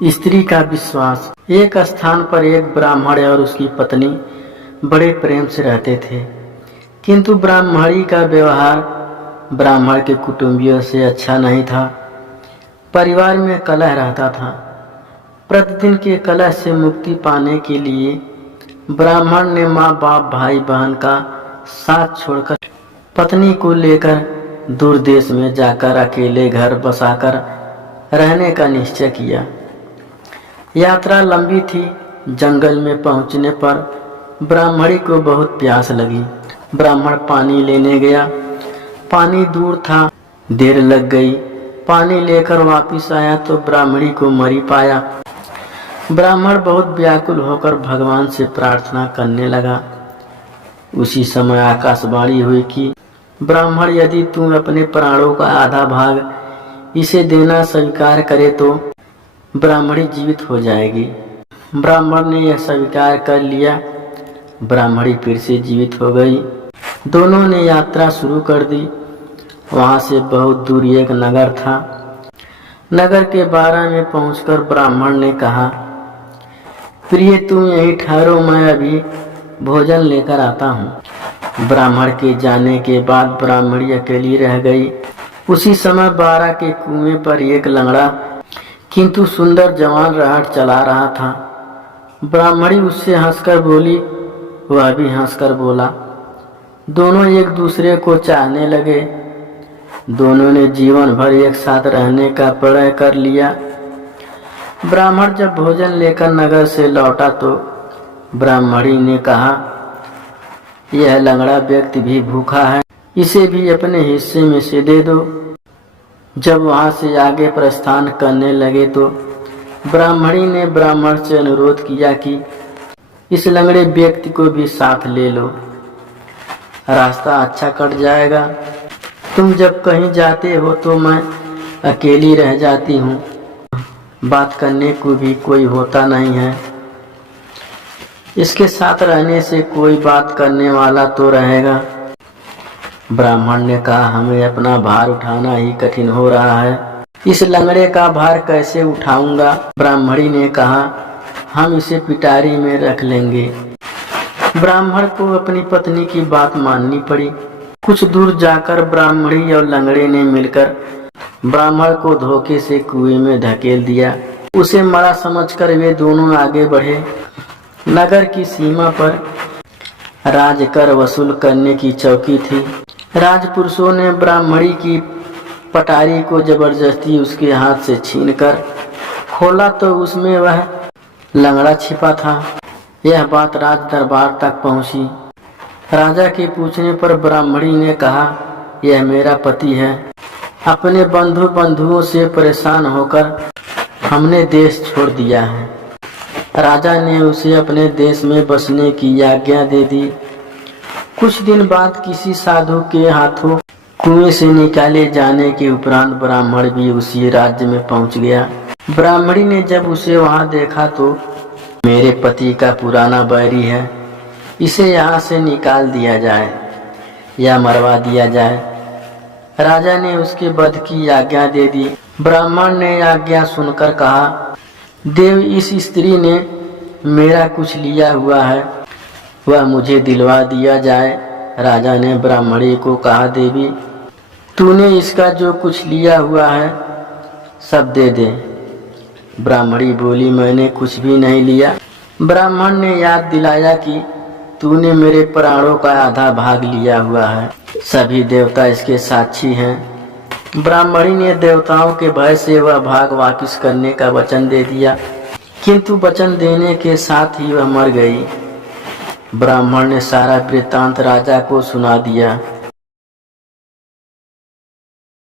स्त्री का विश्वास। एक स्थान पर एक ब्राह्मण और उसकी पत्नी बड़े प्रेम से रहते थे, किंतु ब्राह्मणी का व्यवहार ब्राह्मण के कुटुंबियों से अच्छा नहीं था। परिवार में कलह रहता था। प्रतिदिन के कलह से मुक्ति पाने के लिए ब्राह्मण ने माँ बाप भाई बहन का साथ छोड़कर पत्नी को लेकर दूर देश में जाकर अकेले घर बसाकर रहने का निश्चय किया। यात्रा लंबी थी। जंगल में पहुंचने पर ब्राह्मणी को बहुत प्यास लगी। ब्राह्मण पानी लेने गया। पानी दूर था, देर लग गई। पानी लेकर वापस आया तो ब्राह्मणी को मरी पाया। ब्राह्मण बहुत व्याकुल होकर भगवान से प्रार्थना करने लगा। उसी समय आकाशवाणी हुई कि ब्राह्मण, यदि तुम अपने प्राणों का आधा भाग इसे देना स्वीकार करे तो ब्राह्मणी जीवित हो जाएगी। ब्राह्मण ने यह स्वीकार कर लिया। ब्राह्मणी फिर से जीवित हो गई। दोनों ने यात्रा शुरू कर दी। वहां से बहुत दूर एक नगर था। नगर के बारह में पहुंचकर ब्राह्मण ने कहा, प्रिय तुम यहीं ठहरो, मैं अभी भोजन लेकर आता हूँ। ब्राह्मण के जाने के बाद ब्राह्मणी अकेली रह गई। उसी समय बारह के कुएं पर एक लंगड़ा किंतु सुंदर जवान रहट चला रहा था। ब्राह्मणी उससे हंसकर बोली, वह भी हंसकर बोला। दोनों एक दूसरे को चाहने लगे। दोनों ने जीवन भर एक साथ रहने का प्रण कर लिया। ब्राह्मण जब भोजन लेकर नगर से लौटा तो ब्राह्मणी ने कहा, यह लंगड़ा व्यक्ति भी भूखा है, इसे भी अपने हिस्से में से दे दो। जब वहां से आगे प्रस्थान करने लगे तो ब्राह्मणी ने ब्राह्मण से अनुरोध किया कि इस लंगड़े व्यक्ति को भी साथ ले लो, रास्ता अच्छा कट जाएगा। तुम जब कहीं जाते हो तो मैं अकेली रह जाती हूँ, बात करने को भी कोई होता नहीं है। इसके साथ रहने से कोई बात करने वाला तो रहेगा। ब्राह्मण ने कहा, हमें अपना भार उठाना ही कठिन हो रहा है, इस लंगड़े का भार कैसे उठाऊंगा। ब्राह्मणी ने कहा, हम इसे पिटारी में रख लेंगे। ब्राह्मण को अपनी पत्नी की बात माननी पड़ी। कुछ दूर जाकर ब्राह्मणी और लंगड़े ने मिलकर ब्राह्मण को धोखे से कुएं में धकेल दिया। उसे मरा समझकर वे दोनों आगे बढ़े। नगर की सीमा पर राजकर वसूल करने की चौकी थी। राजपुरुषों ने ब्राह्मणी की पटारी को जबरदस्ती उसके हाथ से छीनकर खोला तो उसमें वह लंगड़ा छिपा था। यह बात राज दरबार तक पहुंची। राजा के पूछने पर ब्राह्मणी ने कहा, यह मेरा पति है। अपने बंधुओं से परेशान होकर हमने देश छोड़ दिया है। राजा ने उसे अपने देश में बसने की आज्ञा दे दी। कुछ दिन बाद किसी साधु के हाथों कुएं से निकाले जाने के उपरांत ब्राह्मण भी उसी राज्य में पहुंच गया। ब्राह्मणी ने जब उसे वहां देखा तो, मेरे पति का पुराना बैरी है, इसे यहाँ से निकाल दिया जाए या मरवा दिया जाए। राजा ने उसके वध की आज्ञा दे दी। ब्राह्मण ने आज्ञा सुनकर कहा, देव, इस स्त्री ने मेरा कुछ लिया हुआ है, वह मुझे दिलवा दिया जाए। राजा ने ब्राह्मणी को कहा, देवी, तूने इसका जो कुछ लिया हुआ है सब दे दे। ब्राह्मणी बोली, मैंने कुछ भी नहीं लिया। ब्राह्मण ने याद दिलाया कि तूने मेरे प्राणों का आधा भाग लिया हुआ है, सभी देवता इसके साक्षी हैं। ब्राह्मणी ने देवताओं के भय से वह भाग वापस करने का वचन दे दिया, किंतु वचन देने के साथ ही वह मर गई। ब्राह्मण ने सारा वृत्तांत राजा को सुना दिया।